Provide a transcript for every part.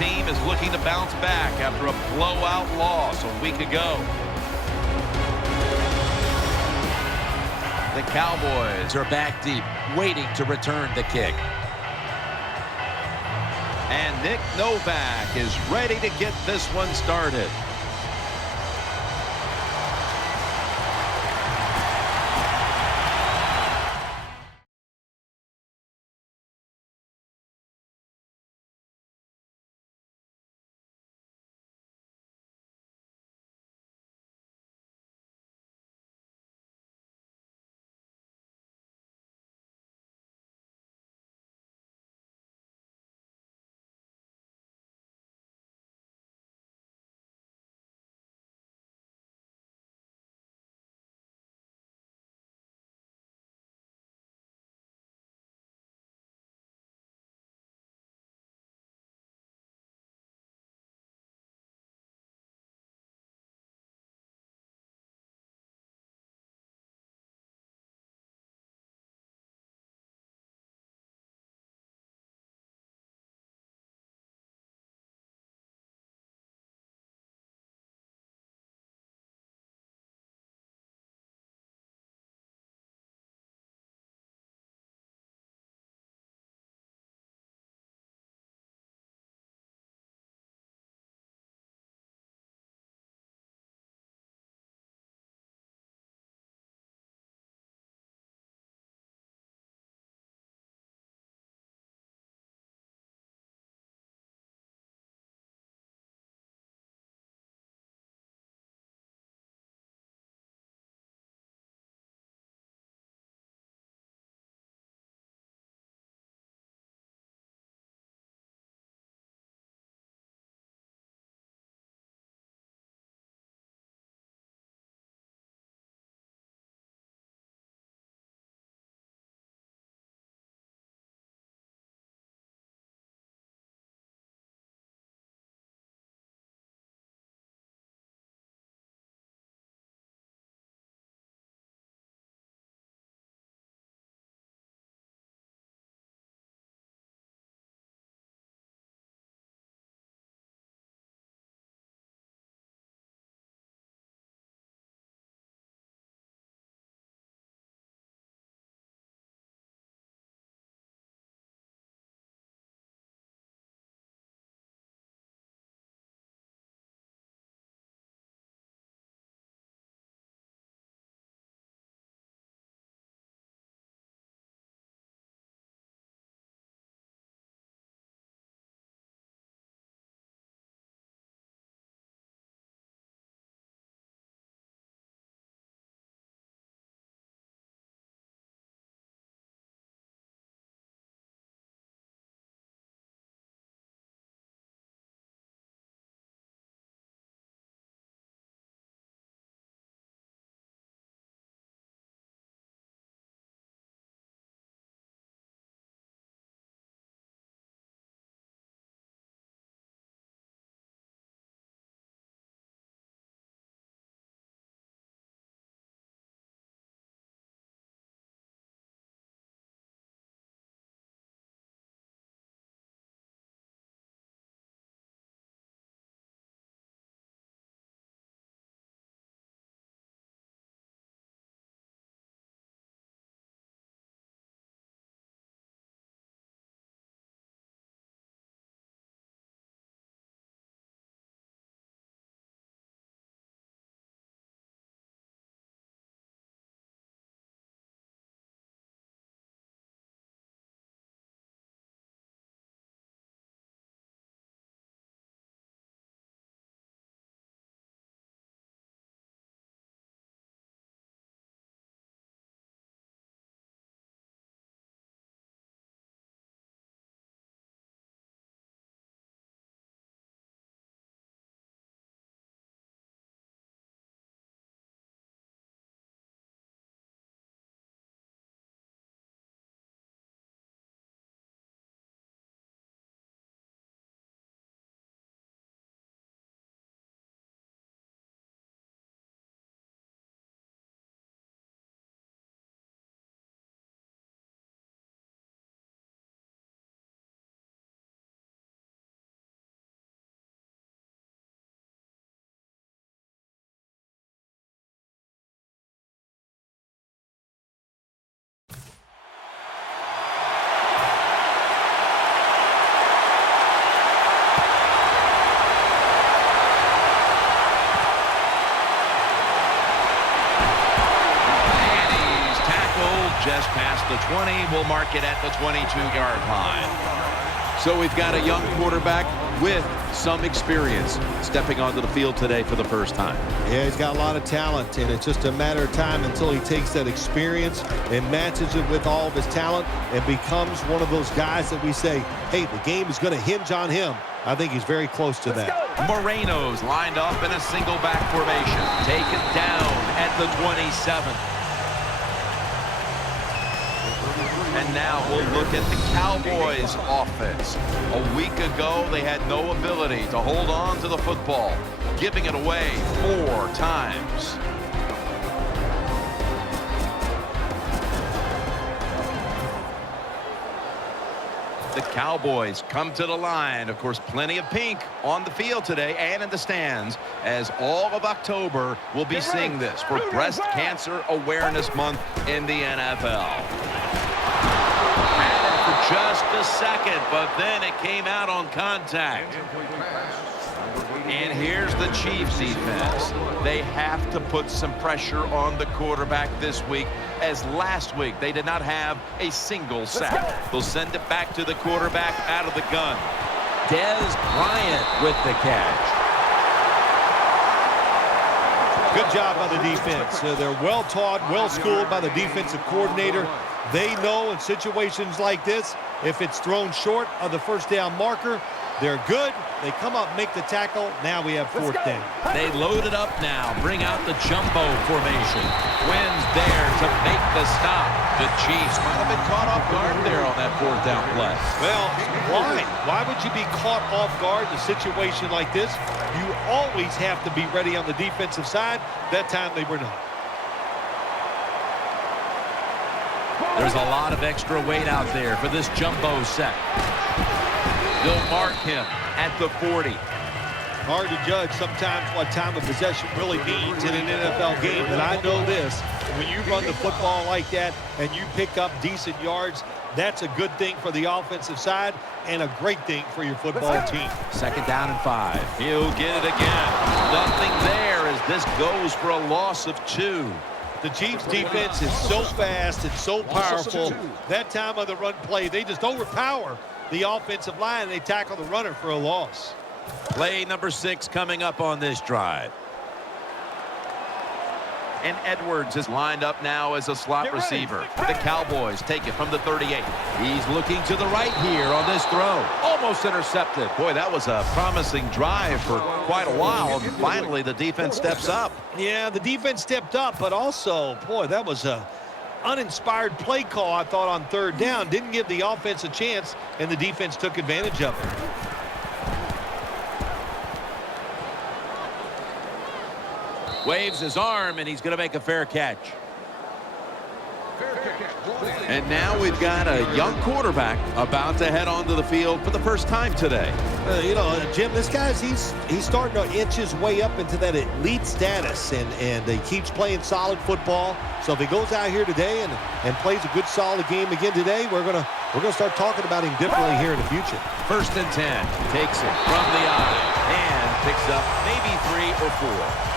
team is looking to bounce back after a blowout loss a week ago. The Cowboys are back deep, waiting to return the kick. And Nick Novak is ready to get this one started. just past the 20. We'll mark it at the 22-yard line. So we've got a young quarterback with some experience stepping onto the field today for the first time. Yeah, he's got a lot of talent, and it's just a matter of time until he takes that experience and matches it with all of his talent and becomes one of those guys that we say, hey, the game is going to hinge on him. I think he's very close to that. Moreno's lined up in a single back formation. Taken down at the 27. And now we'll look at the Cowboys offense. A week ago, they had no ability to hold on to the football, giving it away 4 times. The Cowboys come to the line. Of course, plenty of pink on the field today and in the stands, as all of October will be seeing this for Breast Cancer Awareness Month in the NFL. Had it for just a second, but then it came out on contact. And here's the Chiefs defense. They have to put some pressure on the quarterback this week, as last week they did not have a single sack. They'll send it back to the quarterback out of the gun. Dez Bryant with the catch. Good job by the defense. They're well taught, well schooled by the defensive coordinator. They know in situations like this, if it's thrown short of the first down marker, they're good. They come up, make the tackle. Now we have 4th down. They load it up now. Bring out the jumbo formation. Quinn's there to make the stop. The Chiefs might have been caught off guard there on that 4th down play. Well, why? Why would you be caught off guard in a situation like this? You always have to be ready on the defensive side. That time they were not. There's a lot of extra weight out there for this jumbo set. They'll mark him at the 40. Hard to judge sometimes what time of possession really means in an NFL game, but I know this. When you run the football like that and you pick up decent yards, that's a good thing for the offensive side and a great thing for your football team. 2nd down and 5. He'll get it again. Nothing there as this goes for a loss of 2. The Chiefs defense is so fast and so powerful. That time of the run play, they just overpower the offensive line. They tackle the runner for a loss. Play number 6 coming up on this drive. And Edwards is lined up now as a slot receiver. The Cowboys take it from the 38. He's looking to the right here on this throw. Almost intercepted. Boy, that was a promising drive for quite a while. And finally, the defense steps up. Yeah, the defense stepped up, but also, boy, that was a uninspired play call, I thought, on 3rd down. Didn't give the offense a chance, and the defense took advantage of it. Waves his arm, and he's going to make a fair catch. And now we've got a young quarterback about to head onto the field for the first time today. You know, Jim, this guy's he's starting to inch his way up into that elite status, and he keeps playing solid football. So if he goes out here today and plays a good solid game again today, we're gonna start talking about him differently here in the future. 1st and 10. Takes it from the eye and picks up maybe 3 or 4.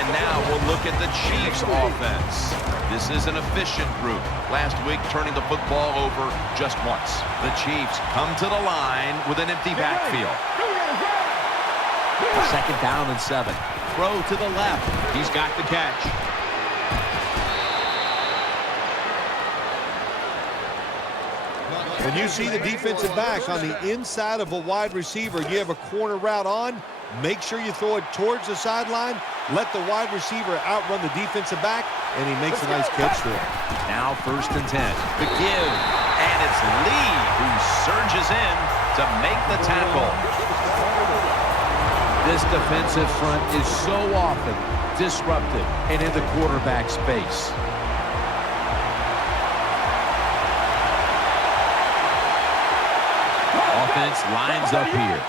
And now we'll look at the Chiefs offense. This is an efficient group. Last week turning the football over just once. The Chiefs come to the line with an empty backfield. 2nd down and 7. Throw to the left. He's got the catch. When you see the defensive back on the inside of a wide receiver, you have a corner route on, make sure you throw it towards the sideline, let the wide receiver outrun the defensive back, and he makes a nice catch there. Now 1st and 10. The give, and it's Lee who surges in to make the tackle. This defensive front is so often disruptive and in the quarterback space. Offense lines up here.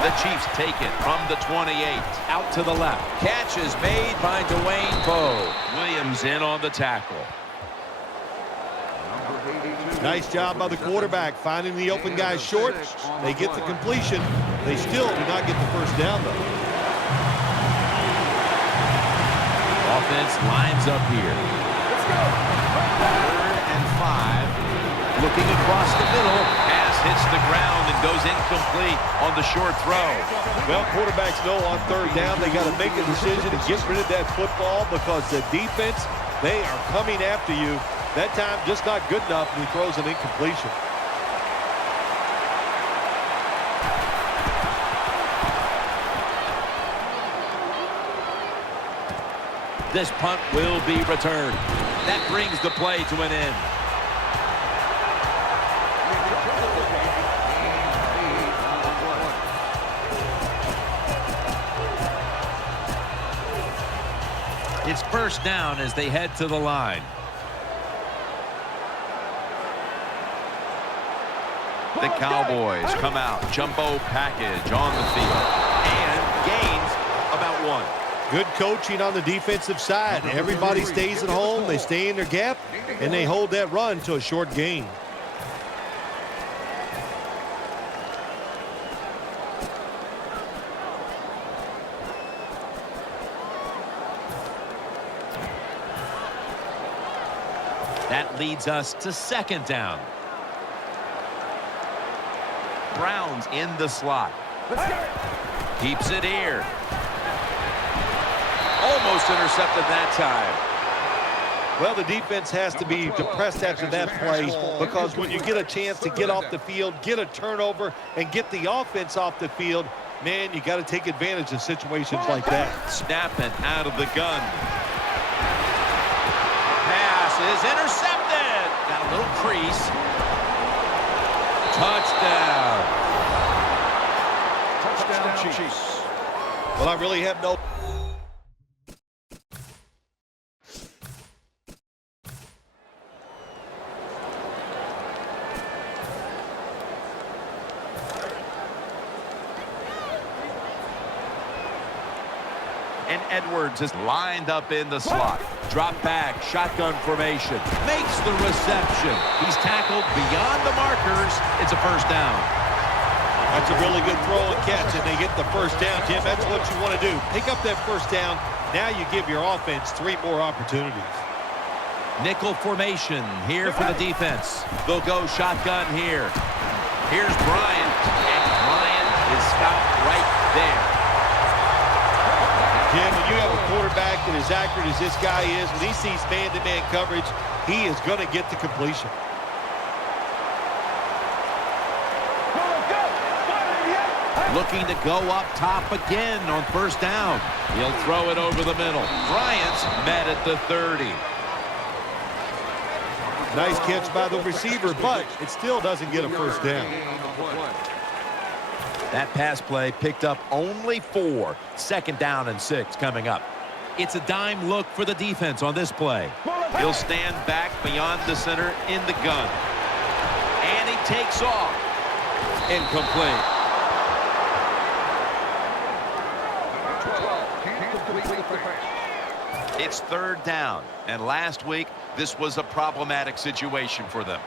The Chiefs take it from the 28. Out to the left. Catch is made by Dwayne Bowe. Williams in on the tackle. Nice job by the quarterback finding the open guy short. They get the completion. They still do not get the 1st down, though. Offense lines up here. 3rd and 5. Looking across the middle. Pass hits the ground and goes incomplete on the short throw. Well, quarterbacks know on 3rd down they got to make a decision and get rid of that football because the defense, they are coming after you. That time just not good enough, and he throws an incompletion. This punt will be returned. That brings the play to an end. It's 1st down as they head to the line. The Cowboys come out. Jumbo package on the field. And gains about 1. Good coaching on the defensive side. Everybody stays at home. They stay in their gap, and they hold that run to a short gain. That leads us to 2nd down. Browns in the slot. Keeps it here. Almost intercepted that time. Well, the defense has to be depressed after that play because when you get a chance to get off the field, get a turnover, and get the offense off the field, man, you got to take advantage of situations like that. Snapping out of the gun. Pass is intercepted. Got a little crease. Touchdown. Touchdown, Chiefs. Well, I really have no... And Edwards is lined up in the slot. Drop back, shotgun formation. Makes the reception. He's tackled beyond the markers. It's a 1st down. That's a really good throw and catch, and they get the 1st down, Jim. That's what you want to do. Pick up that 1st down. Now you give your offense 3 more opportunities. Nickel formation here for the defense. They'll go shotgun here. Here's Bryant, and Bryant is stopped right there. Jim, when you have a quarterback that is accurate as this guy is, when he sees man-to-man coverage, he is going to get the completion. Looking to go up top again on 1st down. He'll throw it over the middle. Bryant's met at the 30. Nice catch by the receiver, but it still doesn't get a 1st down. That pass play picked up only 4. 2nd down and 6 coming up. It's a dime look for the defense on this play. He'll stand back beyond the center in the gun. And he takes off. Incomplete. It's 3rd down. And last week, this was a problematic situation for them.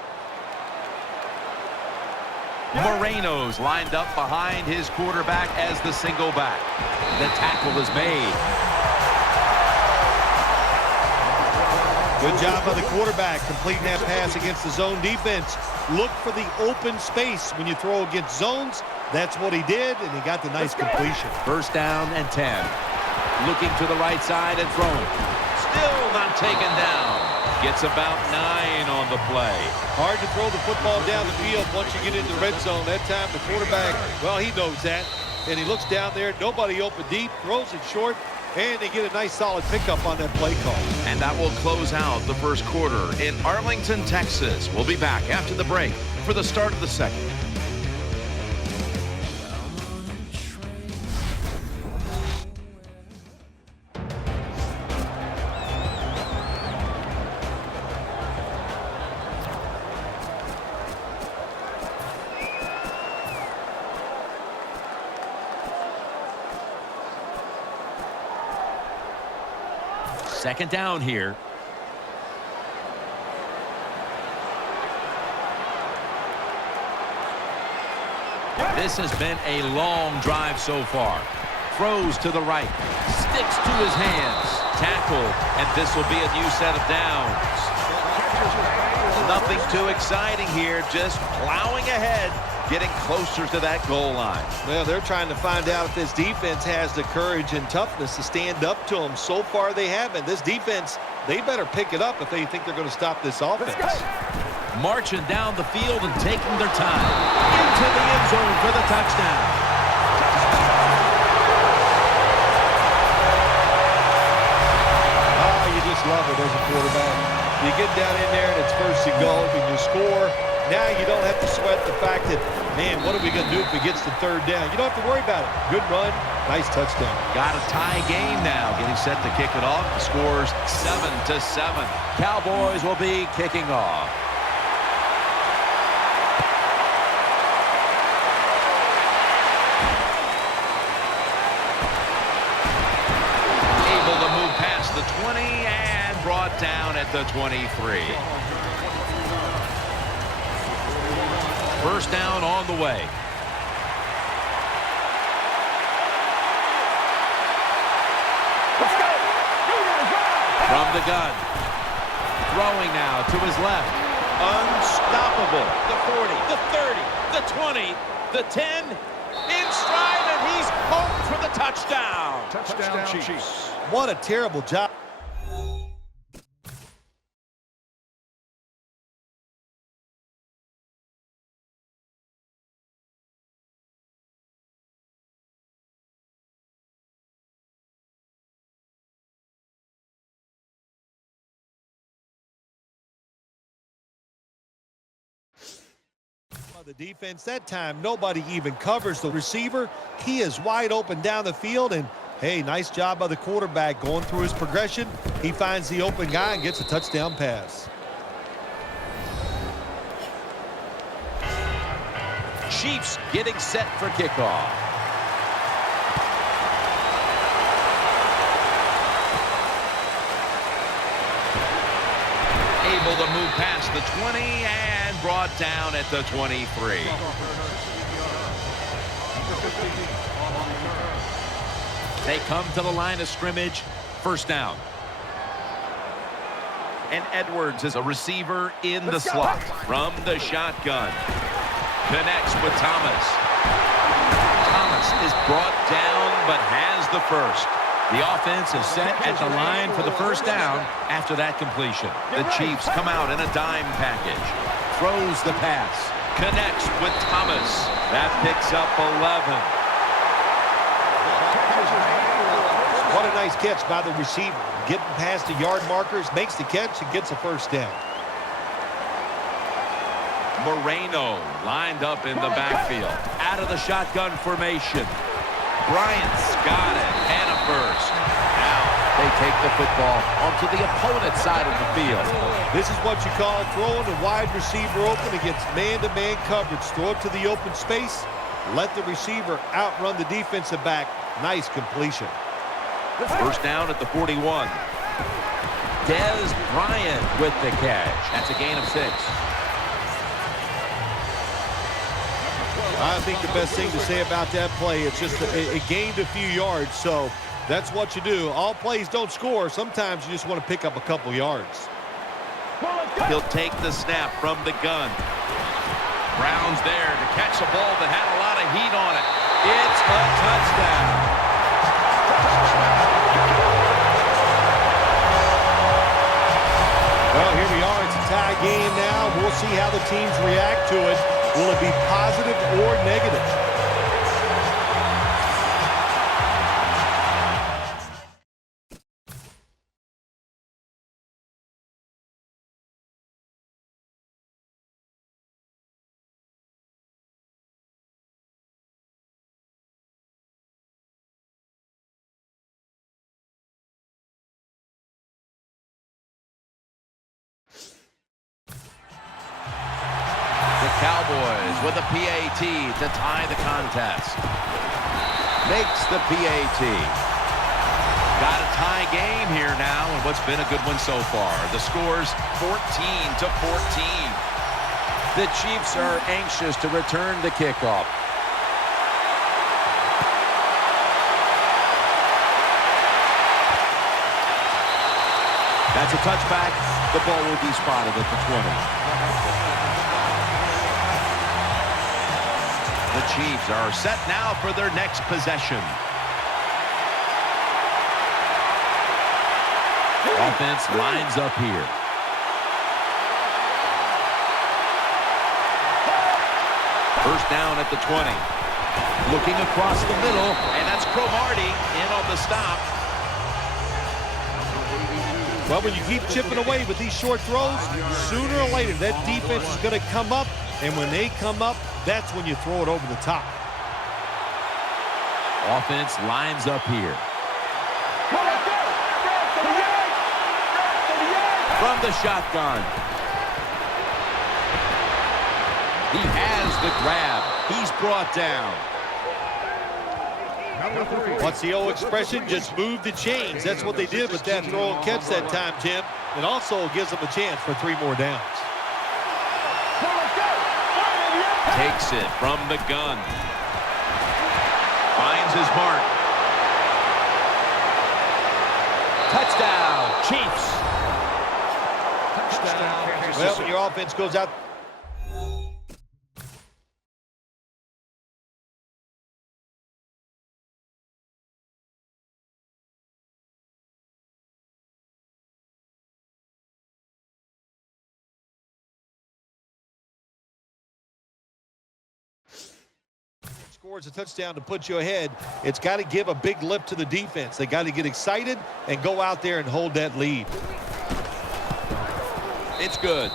Moreno's lined up behind his quarterback as the single back. The tackle is made. Good job by the quarterback completing that pass against the zone defense. Look for the open space when you throw against zones. That's what he did, and he got the nice completion. 1st down and 10. Looking to the right side and throwing. Still not taken down. Gets about 9 on the play. Hard to throw the football down the field once you get into the red zone. That time the quarterback, well, he knows that. And he looks down there, nobody open deep, throws it short, and they get a nice solid pickup on that play call. And that will close out the 1st quarter in Arlington, Texas. We'll be back after the break for the start of the 2nd. Second down here. This has been a long drive so far. Throws to the right. Sticks to his hands. Tackled. And this will be a new set of downs. Nothing too exciting here, just plowing ahead, getting closer to that goal line. Well, they're trying to find out if this defense has the courage and toughness to stand up to them. So far, they haven't. This defense, they better pick it up if they think they're going to stop this offense. Marching down the field and taking their time. Into the end zone for the touchdown. Oh, you just love it as a quarterback. You get down in there and it's first and goal and you score. Now you don't have to sweat the fact that, man, what are we going to do if it gets to third down? You don't have to worry about it. Good run, nice touchdown. Got a tie game now, getting set to kick it off. The score's 7-7. Cowboys will be kicking off. Able to move past the 20 and brought down at the 23. First down on the way. From the gun. Throwing now to his left. Unstoppable. The 40, the 30, the 20, the 10. In stride, and he's home for the touchdown. Touchdown Chiefs. What a terrible job. The defense that time, nobody even covers the receiver. He is wide open down the field, and hey, nice job by the quarterback going through his progression. He finds the open guy and gets a touchdown pass. Chiefs getting set for kickoff. Able to move past the 20 and brought down at the 23. They come to the line of scrimmage. First down. And Edwards is a receiver in the slot from the shotgun. Connects with Thomas. Thomas is brought down but has the first. The offense is set at the line for the first down after that completion. The Chiefs come out in a dime package. Throws the pass. Connects with Thomas. That picks up 11. What a nice catch by the receiver. Getting past the yard markers, makes the catch and gets a first down. Moreno lined up in the backfield. Out of the shotgun formation. Bryant's got it. And a first. Now they take the football onto the opponent's side of the field. This is what you call throwing the wide receiver open against man-to-man coverage. Throw it to the open space. Let the receiver outrun the defensive back. Nice completion. First down at the 41. Dez Bryant with the catch. That's a gain of 6. I think the best thing to say about that play, it's just it gained a few yards, so that's what you do. All plays don't score. Sometimes you just want to pick up a couple yards. He'll take the snap from the gun. Brown's there to catch a ball that had a lot of heat on it. It's a touchdown. Well, here we are. It's a tie game now. We'll see how the teams react to it. Will it be positive or negative? Cowboys with a PAT to tie the contest. Makes the PAT. Got a tie game here now, and what's been a good one so far. The score's 14-14. The Chiefs are anxious to return the kickoff. That's a touchback. The ball will be spotted at the 20. The Chiefs are set now for their next possession. Offense lines up here. First down at the 20. Looking across the middle, And that's Cromartie in on the stop. Well, when you keep chipping away with these short throws, sooner or later that defense is going to come up, and when they come up, that's when you throw it over the top. offense lines up here. From the shotgun. He has the grab. He's brought down. What's the old expression? Just move the chains. That's what they did with that throw and catch that time, Tim. It also gives them a chance for 3 more downs. Takes it from the gun. Finds his mark. Touchdown, Chiefs. Touchdown. Well, when your offense goes out. Scores a touchdown to put you ahead. It's got to give a big lift to the defense. They got to get excited and go out there and hold that lead. It's good.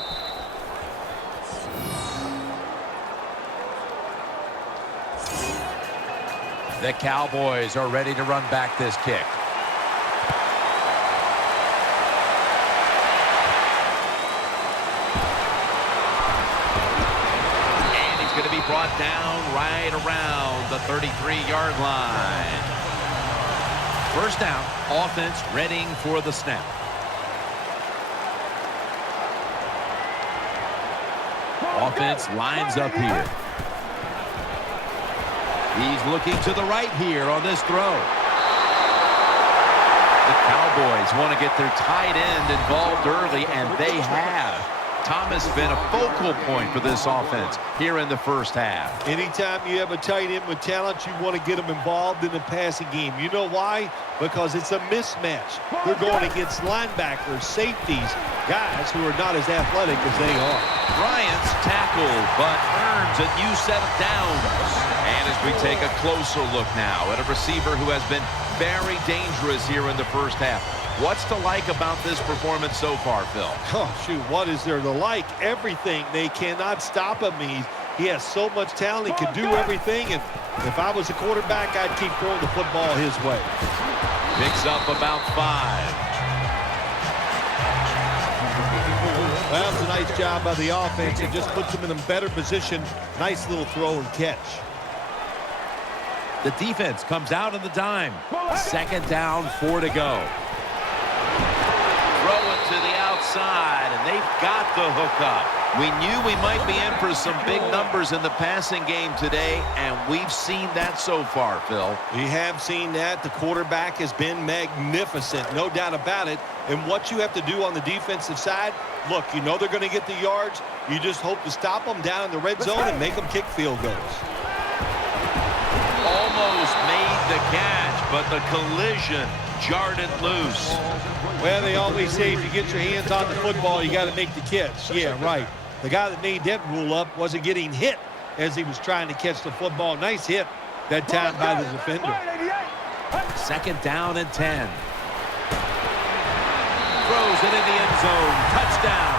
The Cowboys are ready to run back this kick. And he's going to be brought down right around the 33-yard line. First down, offense readying for the snap. Offense lines up here. He's looking to the right here on this throw. The Cowboys want to get their tight end involved early, and they have. Thomas been a focal point for this offense here in the first half. Anytime you have a tight end with talent, you want to get them involved in the passing game. You know why? Because it's a mismatch. They're going against linebackers, safeties, guys who are not as athletic as they are. Bryant's tackled, but earns a new set of downs. And as we take a closer look now at a receiver who has been very dangerous here in the first half. What's to like about this performance so far, Phil? Oh, shoot, what is there to like? Everything. They cannot stop him. He has so much talent. He can do everything. And if I was a quarterback, I'd keep throwing the football his way. Picks up about 5. Well, it's a nice job by the offense. It just puts them in a better position. Nice little throw and catch. The defense comes out on the dime. Second down, 4 to go. Throw it to the outside, and they've got the hook up. We knew we might be in for some big numbers in the passing game today, and we've seen that so far, Phil. We have seen that. The quarterback has been magnificent, no doubt about it. And what you have to do on the defensive side, look, you know they're going to get the yards. You just hope to stop them down in the red zone and make them kick field goals. Almost made the catch, but the collision jarred it loose. Well, they always say if you get your hands on the football, you got to make the catch. Yeah, right. The guy that made that rule up wasn't getting hit as he was trying to catch the football. Nice hit that time by the defender. Second down and 10. Throws it in the end zone. Touchdown.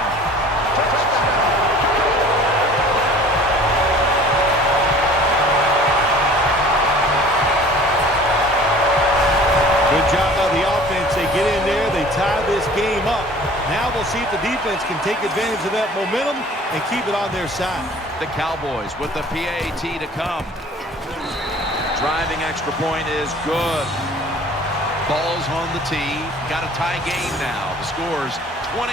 Good job by the offense. They get in there. They tie this game up. Now we'll see if the defense can take advantage of that momentum and keep it on their side. The Cowboys with the PAT to come. Driving extra point is good. Ball's on the tee. Got a tie game now. The score's 21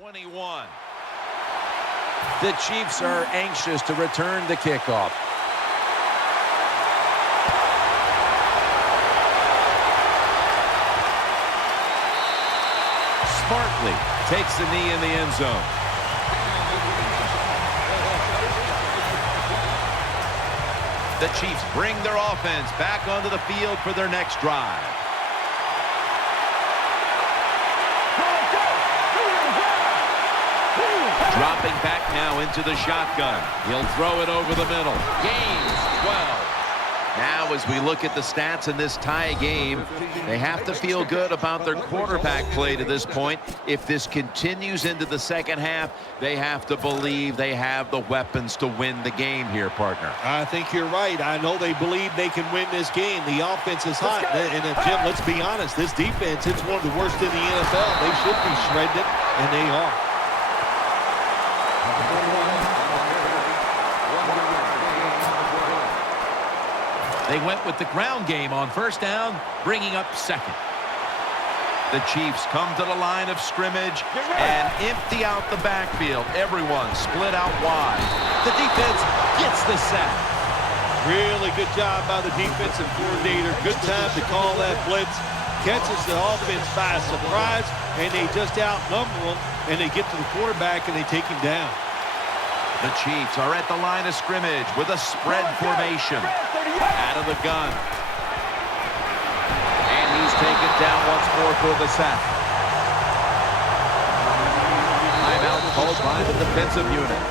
21. The Chiefs are anxious to return the kickoff. Smartly takes the knee in the end zone. The Chiefs bring their offense back onto the field for their next drive. Dropping back now into the shotgun. He'll throw it over the middle. Gains 12. Now as we look at the stats in this tie game, they have to feel good about their quarterback play to this point. If this continues into the second half, they have to believe they have the weapons to win the game here, partner. I think you're right. I know they believe they can win this game. The offense is hot. And Jim, let's be honest, this defense, it's one of the worst in the NFL. They should be shredded, and they are. They went with the ground game on first down, bringing up second. The Chiefs come to the line of scrimmage and empty out the backfield. Everyone split out wide. The defense gets the sack. Really good job by the defensive coordinator. Good time to call that blitz. Catches the offense by surprise, and they just outnumber them, and they get to the quarterback, and they take him down. The Chiefs are at the line of scrimmage with a spread formation. Out of the gun. And he's taken down once more for the sack. Timeout called by the defensive unit.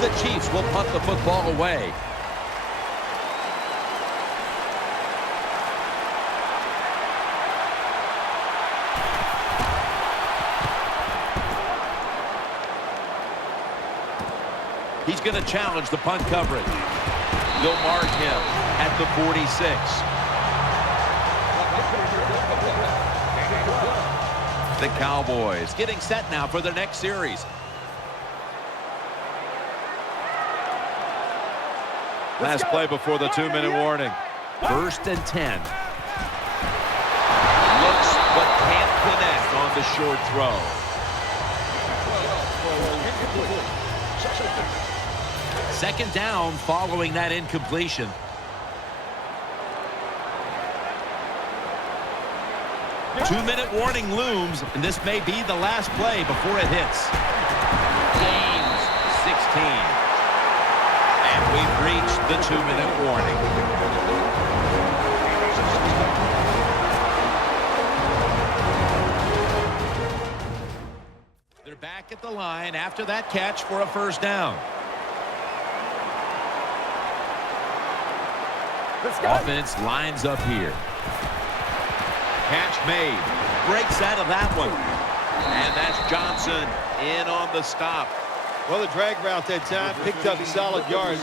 The Chiefs will punt the football away. He's going to challenge the punt coverage. They'll mark him at the 46. The Cowboys getting set now for their next series. Last play before the 2-minute warning. 1st and 10. Looks but can't connect on the short throw. Second down following that incompletion. Two-minute warning looms, and this may be the last play before it hits. Gains 16. And we've reached the 2-minute warning. They're back at the line after that catch for a first down. Offense lines up here. Catch made. Breaks out of that one. And that's Johnson in on the stop. Well, the drag route that time picked up solid yards.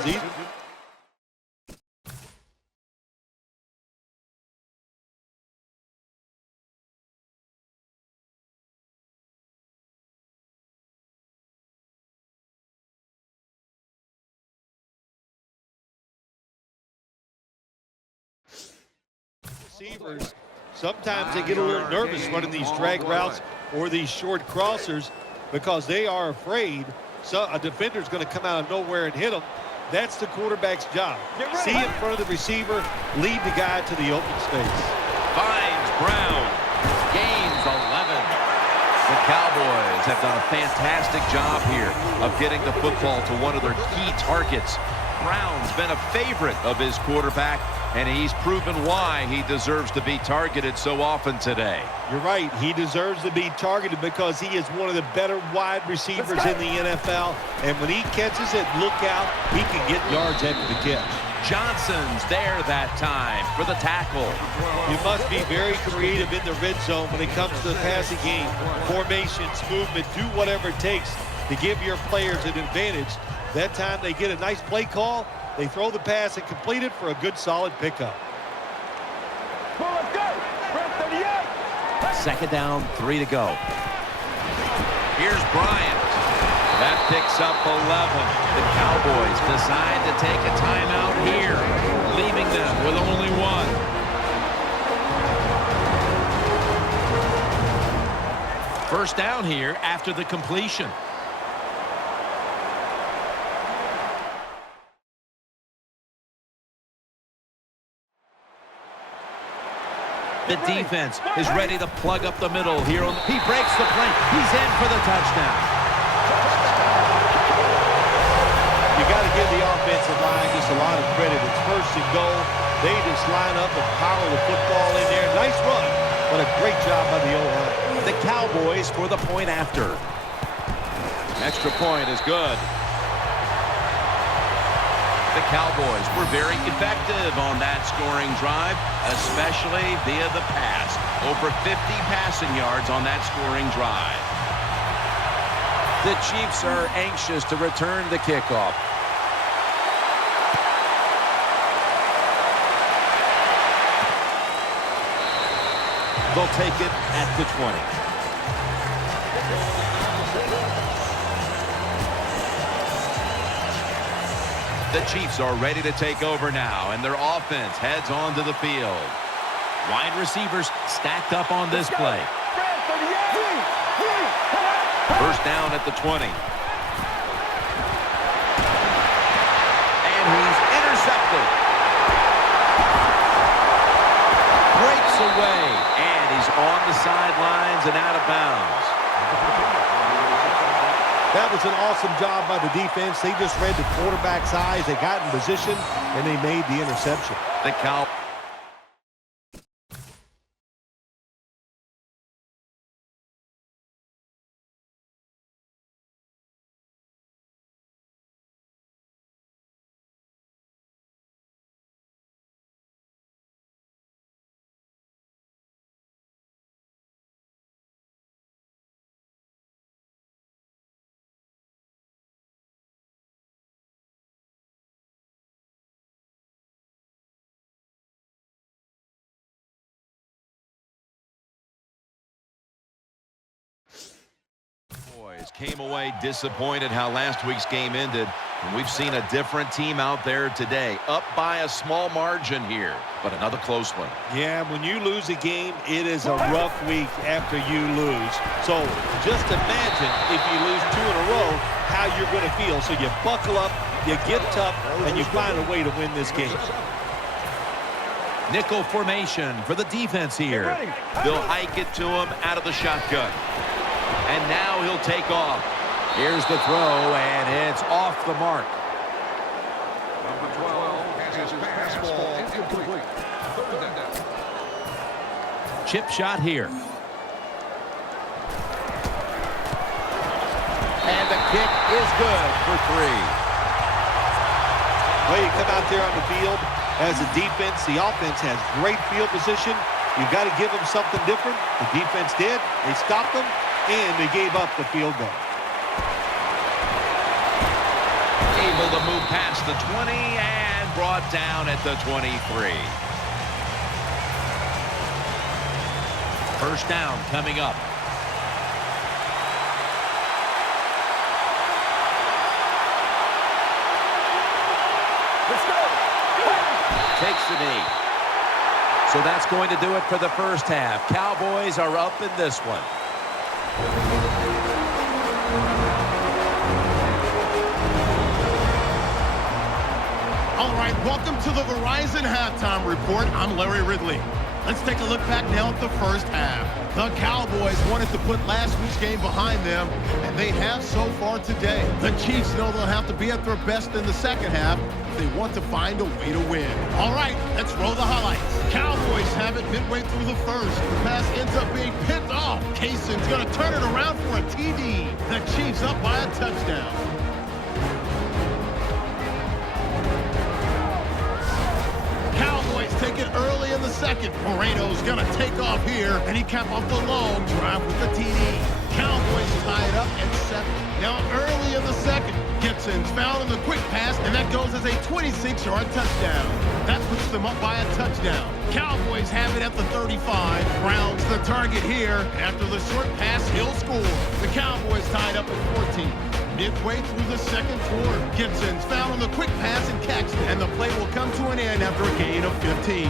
Receivers, sometimes they get a little nervous running these drag routes or these short crossers because they are afraid a defender's going to come out of nowhere and hit them. That's the quarterback's job. See in front of the receiver, lead the guy to the open space. Finds Brown. Gains 11. The Cowboys have done a fantastic job here of getting the football to one of their key targets. Brown's been a favorite of his quarterback, and he's proven why he deserves to be targeted so often today. You're right. He deserves to be targeted because he is one of the better wide receivers in the NFL. And when he catches it, look out, he can get yards after the catch. Johnson's there that time for the tackle. You must be very creative in the red zone when it comes to the passing game. Formations, movement, do whatever it takes to give your players an advantage. That time they get a nice play call, they throw the pass and complete it for a good solid pickup. Second down, 3 to go. Here's Bryant. That picks up 11. The Cowboys decide to take a timeout here, leaving them with only one. First down here after the completion. The defense is ready to plug up the middle here. He breaks the play. He's in for the touchdown. You got to give the offensive line just a lot of credit. It's first and goal. They just line up and power the football in there. Nice run, but a great job by the O-line. The Cowboys for the point after. Extra point is good. The Cowboys were very effective on that scoring drive, especially via the pass. Over 50 passing yards on that scoring drive. The Chiefs are anxious to return the kickoff. They'll take it at the 20. The Chiefs are ready to take over now, and their offense heads onto the field. Wide receivers stacked up on this play. First down at the 20. And he's intercepted. Breaks away, and he's on the sidelines and out of bounds. That was an awesome job by the defense. They just read the quarterback's eyes. They got in position, and they made the interception. The Cowboys. Came away disappointed how last week's game ended. And we've seen a different team out there today. Up by a small margin here, but another close one. Yeah, when you lose a game, it is a rough week after you lose. So just imagine if you lose 2 in a row, how you're going to feel. So you buckle up, you get tough, and you find a way to win this game. Nickel formation for the defense here. They'll hike it to him out of the shotgun. And now he'll take off. Here's the throw, and it's off the mark. Number 12 has his fastball incomplete. Chip shot here. And the kick is good for 3. Well, you come out there on the field as a defense. The offense has great field position. You've got to give them something different. The defense did. They stopped them, and they gave up the field goal. Able to move past the 20 and brought down at the 23. First down coming up. Let's go. Takes the knee. So that's going to do it for the first half. Cowboys are up in this one. All right, welcome to the Verizon Halftime Report. I'm Larry Ridley. Let's take a look back now at the first half. The Cowboys wanted to put last week's game behind them, and they have so far today. The Chiefs know they'll have to be at their best in the second half if they want to find a way to win. All right, let's roll the highlights. Cowboys have it midway through the first. The pass ends up being picked off. Kayson's going to turn it around for a TD. The Chiefs up by a touchdown. Take it early in the second. Moreno's going to take off here, and he capped off the long drive with the TD. Cowboys tie it up at 7. Now early in the second, Gibson's found in the quick pass, and that goes as a 26-yard touchdown. That puts them up by a touchdown. Cowboys have it at the 35. Brown's the target here. After the short pass, he'll score. The Cowboys tied up at 14. Midway through the second quarter, Gibson's found on the quick pass and catch, and the play will come to an end after a gain of 15.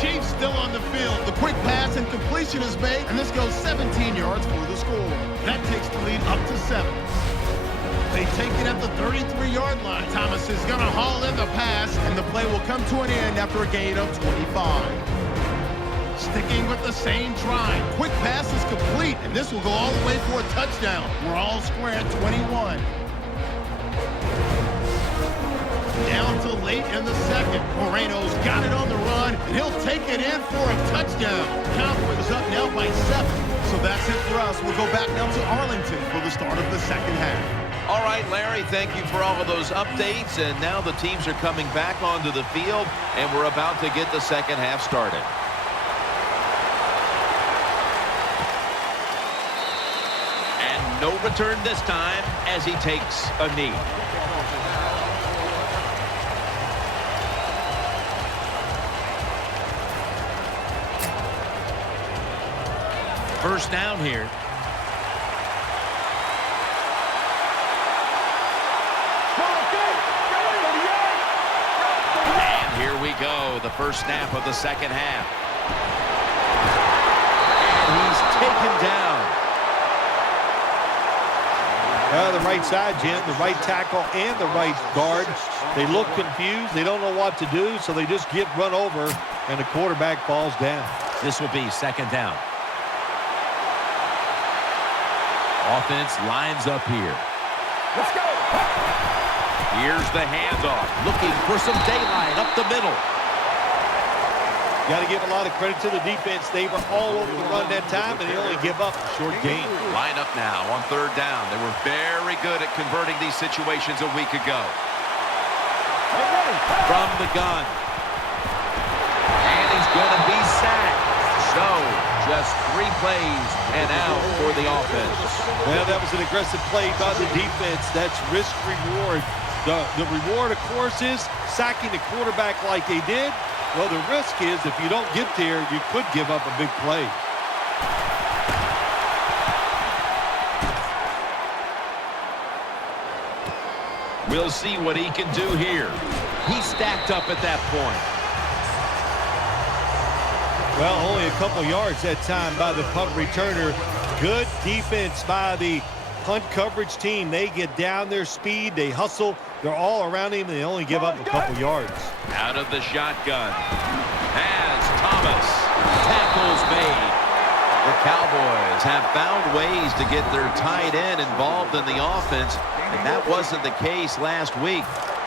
Chiefs still on the field. decent completion is made, and this goes 17 yards for the score. That takes the lead up to 7. They take it at the 33-yard line. Thomas is going to haul in the pass, and the play will come to an end after a gain of 25. Sticking with the same drive. Quick pass is complete, and this will go all the way for a touchdown. We're all square at 21. Down to late in the second. Moreno's got it on the run, and he'll take it in for a touchdown. Cowboys up now by 7. So that's it for us. We'll go back now to Arlington for the start of the second half. All right, Larry, thank you for all of those updates. And now the teams are coming back onto the field, and we're about to get the second half started. And no return this time as he takes a knee. First down here. And here we go, the first snap of the second half. And he's taken down. The right side, Jim, the right tackle and the right guard. They look confused. They don't know what to do, so they just get run over, and the quarterback falls down. This will be second down. Offense lines up here. Let's go. Here's the handoff. Looking for some daylight up the middle. Got to give a lot of credit to the defense. They were all over the run that time, and they only give up a short gain. Line up now on third down. They were very good at converting these situations a week ago. From the gun. And he's going to be sacked. So, just 3 plays and out for the offense. Well, that was an aggressive play by the defense. That's risk-reward. The reward, of course, is sacking the quarterback like they did. Well, the risk is if you don't get there, you could give up a big play. We'll see what he can do here. He stacked up at that point. Well, only a couple yards that time by the punt returner. Good defense by the punt coverage team. They get down their speed. They hustle. They're all around him, and they only give up a couple yards. Out of the shotgun. Has Thomas. Tackles made. The Cowboys have found ways to get their tight end involved in the offense, and that wasn't the case last week.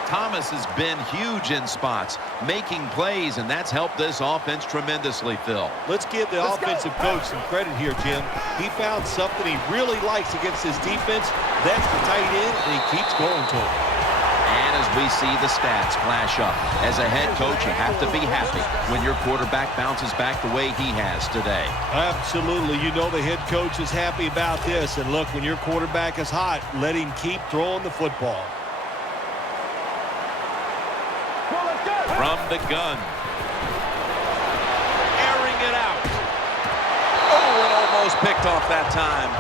Thomas has been huge in spots, making plays, and that's helped this offense tremendously, Phil. Let's give the offensive coach some credit here, Jim. He found something he really likes against his defense. That's the tight end, and he keeps going to it. And as we see the stats flash up, as a head coach, you have to be happy when your quarterback bounces back the way he has today. Absolutely. You know the head coach is happy about this. And look, when your quarterback is hot, let him keep throwing the football. From the gun. Airing it out. Oh, it almost picked off that time.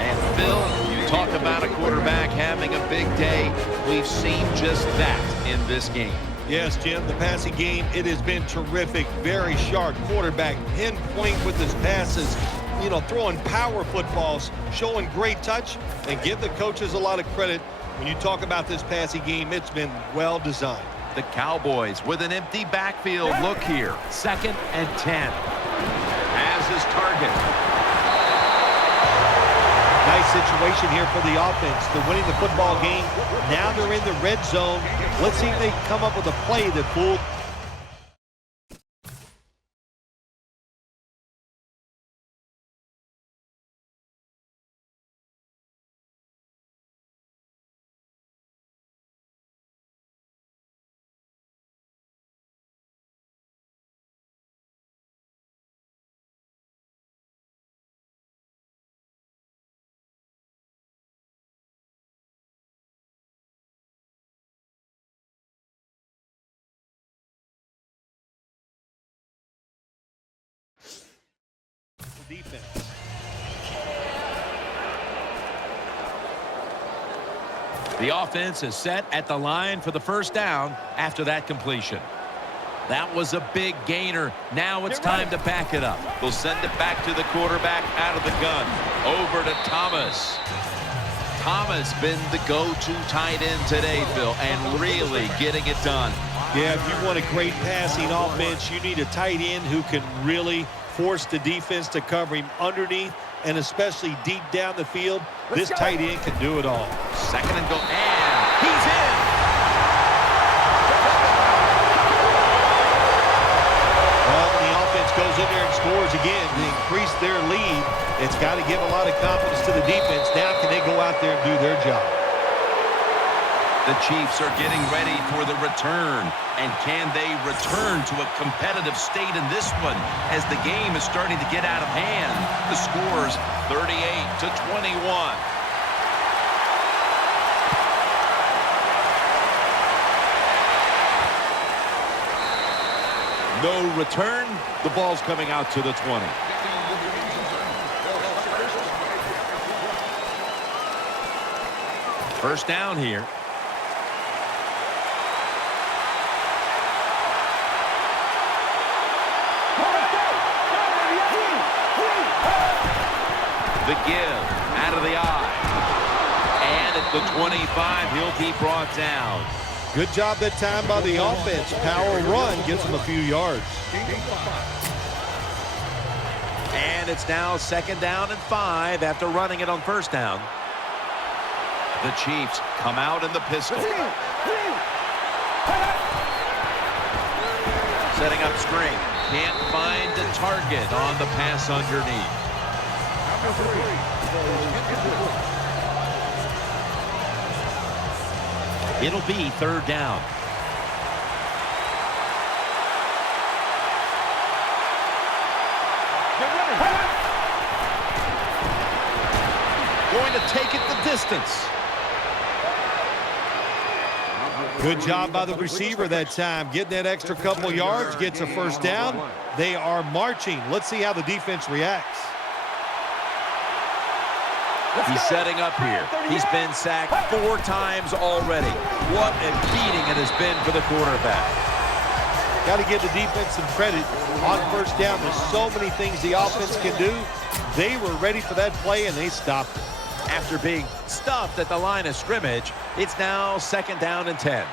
And Phil, you talk about a quarterback having a big day. We've seen just that in this game. Yes, Jim, the passing game, it has been terrific. Very sharp quarterback, pinpoint with his passes. You know, throwing power footballs, showing great touch, and give the coaches a lot of credit. When you talk about this passing game, it's been well designed. The Cowboys with an empty backfield. Look here. 2nd and 10. As his target. Nice situation here for the offense. They're winning the football game. Now they're in the red zone. Let's see if they can come up with a play that fooled. Defense. The offense is set at the line for the first down after that completion. That was a big gainer. Now it's time to back it up. They'll send it back to the quarterback out of the gun. Over to Thomas. Thomas been the go-to tight end today, Phil, and really getting it done. Yeah, if you want a great passing offense, you need a tight end who can really force the defense to cover him underneath and especially deep down the field. This tight end can do it all. Second and goal, and he's in. Well, when the offense goes in there and scores again to increase their lead, it's got to give a lot of confidence to the defense. Now can they go out there and do their job? The Chiefs are getting ready for the return. And can they return to a competitive state in this one as the game is starting to get out of hand? The score's 38-21. No return. The ball's coming out to the 20. First down here. The give out of the eye. And at the 25, he'll be brought down. Good job that time by the offense. Power run gets them a few yards. And it's now 2nd down and 5 after running it on 1st down. The Chiefs come out in the pistol. Setting up screen. Can't find the target on the pass underneath. It'll be 3rd down. Going to take it the distance. Good job by the receiver that time. Getting that extra couple yards, gets a 1st down. They are marching. Let's see how the defense reacts. He's setting up here. He's been sacked 4 times already. What a beating it has been for the quarterback. Got to give the defense some credit on 1st down. There's so many things the offense can do. They were ready for that play, and they stopped it. After being stuffed at the line of scrimmage, it's now 2nd down and 10.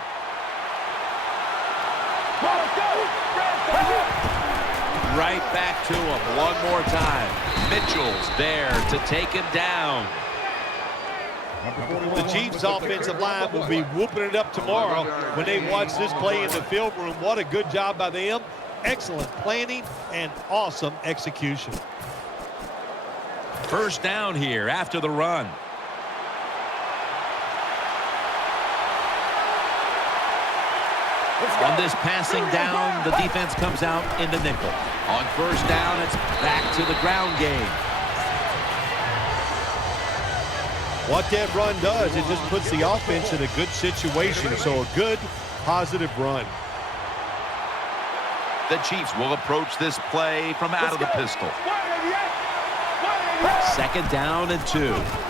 Right back to him one more time. Mitchell's there to take him down. The Chiefs' offensive line will be whooping it up tomorrow when they watch this play in the film room. What a good job by them. Excellent planning and awesome execution. 1st down here after the run. On this passing down, the defense comes out in the nickel. On 1st down, it's back to the ground game. What that run does, it just puts the offense in a good situation. So a good, positive run. The Chiefs will approach this play from out of the pistol. 2nd down and 2.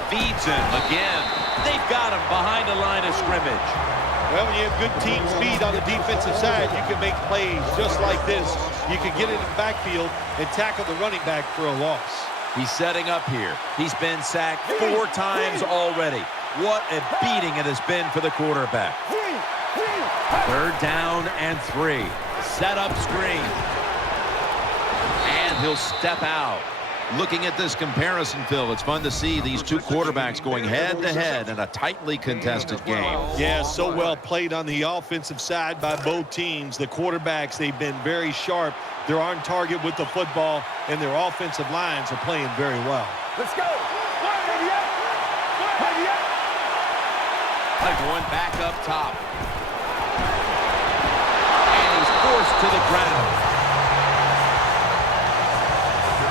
Feeds him again. They've got him behind the line of scrimmage. Well, when you have good team speed on the defensive side, you can make plays just like this. You can get in the backfield and tackle the running back for a loss. He's setting up here. He's been sacked 4 times already. What a beating it has been for the quarterback. 3rd down and 3. Set up screen. And he'll step out. Looking at this comparison, Phil, it's fun to see these two quarterbacks going head-to-head in a tightly contested game. Yeah, so well played on the offensive side by both teams. The quarterbacks, they've been very sharp. They're on target with the football, and their offensive lines are playing very well. Let's go. Going back up top. And he's forced to the ground.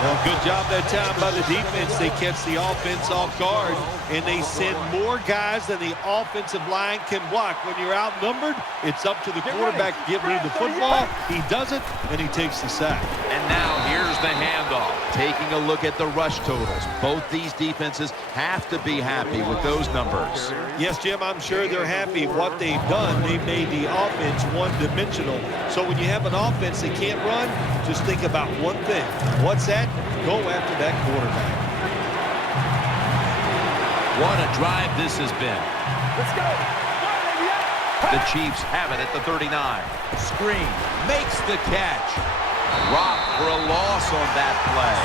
Well, good job that time by the defense. They catch the offense off guard, and they send more guys than the offensive line can block. When you're outnumbered, it's up to the quarterback to get rid of the football. He does it, and he takes the sack. And now here's the handoff. Taking a look at the rush totals. Both these defenses have to be happy with those numbers. Yes, Jim, I'm sure they're happy. What they've done, they've made the offense one-dimensional. So when you have an offense that can't run, just think about one thing. What's that? Go after that quarterback. What a drive this has been. Let's go. The Chiefs have it at the 39. Screen. Makes the catch. Rock for a loss on that play.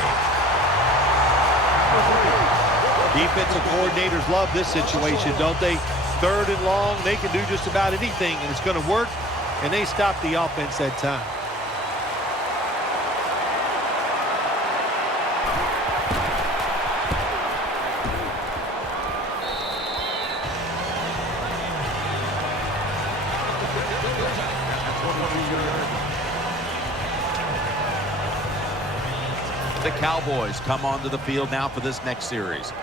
Defensive coordinators love this situation, don't they? 3rd and long, they can do just about anything, and it's going to work, and they stop the offense that time. The Cowboys come onto the field now for this next series.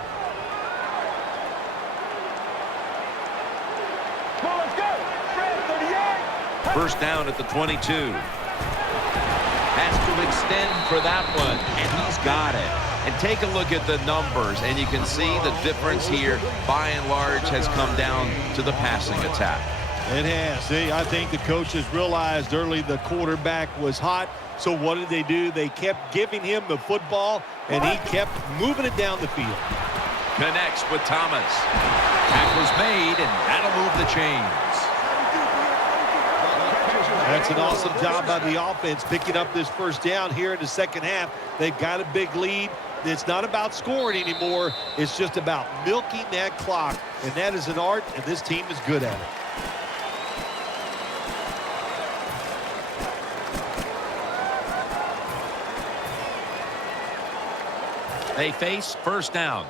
First down at the 22. Has to extend for that one, and he's got it. And take a look at the numbers, and you can see the difference here, by and large, has come down to the passing attack. It has. See, I think the coaches realized early the quarterback was hot. So what did they do? They kept giving him the football, and he kept moving it down the field. Connects with Thomas. Tackle's made, and that'll move the chains. That's an awesome job by the offense picking up this first down here in the second half. They've got a big lead. It's not about scoring anymore. It's just about milking that clock, and that is an art, and this team is good at it. They face first down.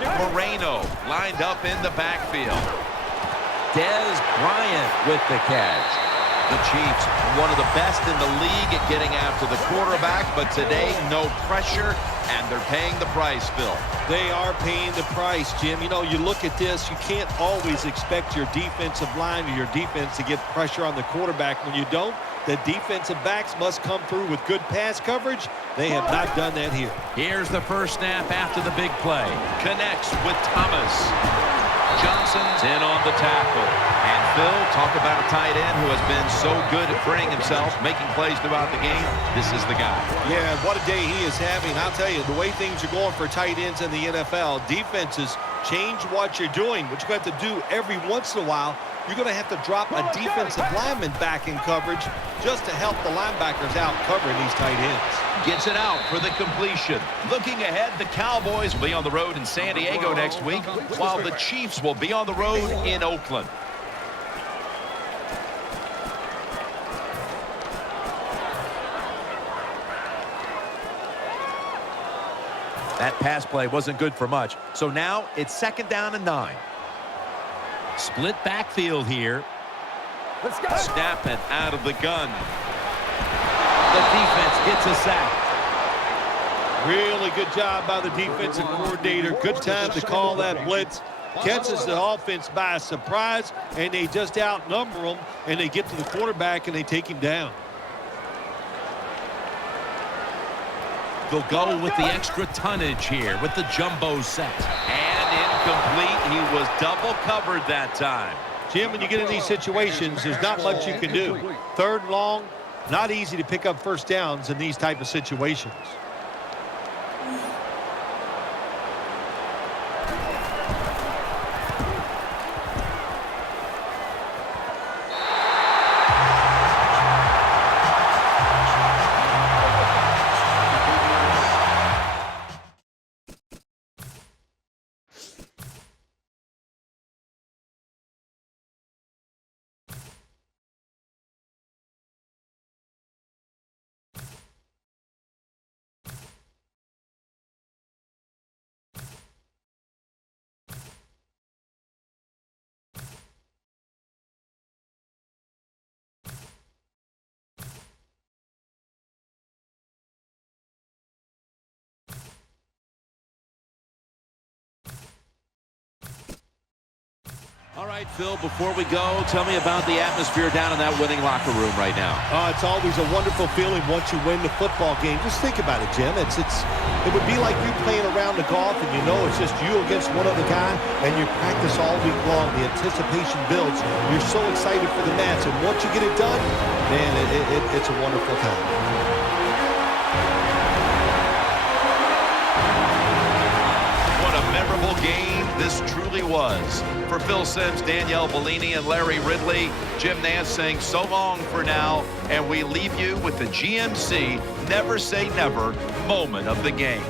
Moreno lined up in the backfield. Dez Bryant with the catch. The Chiefs, one of the best in the league at getting after the quarterback, but today no pressure, and they're paying the price, Phil. They are paying the price, Jim. You know, you look at this, you can't always expect your defensive line or your defense to get pressure on the quarterback. When you don't, the defensive backs must come through with good pass coverage. They have not done that here. Here's the first snap after the big play. Connects with Thomas. Johnson's in on the tackle. And Phil, talk about a tight end who has been so good at freeing himself, making plays throughout the game. This is the guy. Yeah, what a day he is having. I'll tell you, the way things are going for tight ends in the NFL, defenses change what you're doing, but you have to do every once in a while. You're going to have to drop a defensive lineman back in coverage just to help the linebackers out covering these tight ends. Gets it out for the completion. Looking ahead, the Cowboys will be on the road in San Diego next week, while the Chiefs will be on the road in Oakland. That pass play wasn't good for much, so now it's 2nd down and 9. Split backfield here. Let's go. Snapping out of the gun. The defense gets a sack. Really good job by the defensive coordinator. Good time to call that blitz. Catches the offense by surprise, and they just outnumber them, and they get to the quarterback, and they take him down. They'll go with the extra tonnage here with the jumbo set. And incomplete. He was double covered that time. Jim, when you get in these situations, there's not much you can do. 3rd and long, not easy to pick up first downs in these type of situations. right, Phil, before we go, tell me about the atmosphere down in that winning locker room right now. It's always a wonderful feeling once you win the football game. Just think about it, Jim. It would be like you playing around the golf, and you know it's just you against one other guy, and you practice all week long. The anticipation builds. You're so excited for the match, and once you get it done, man, it's a wonderful time. Memorable game this truly was. For Phil Simms, Danielle Bellini, and Larry Ridley, Jim Nance saying so long for now, and we leave you with the GMC Never Say Never moment of the game.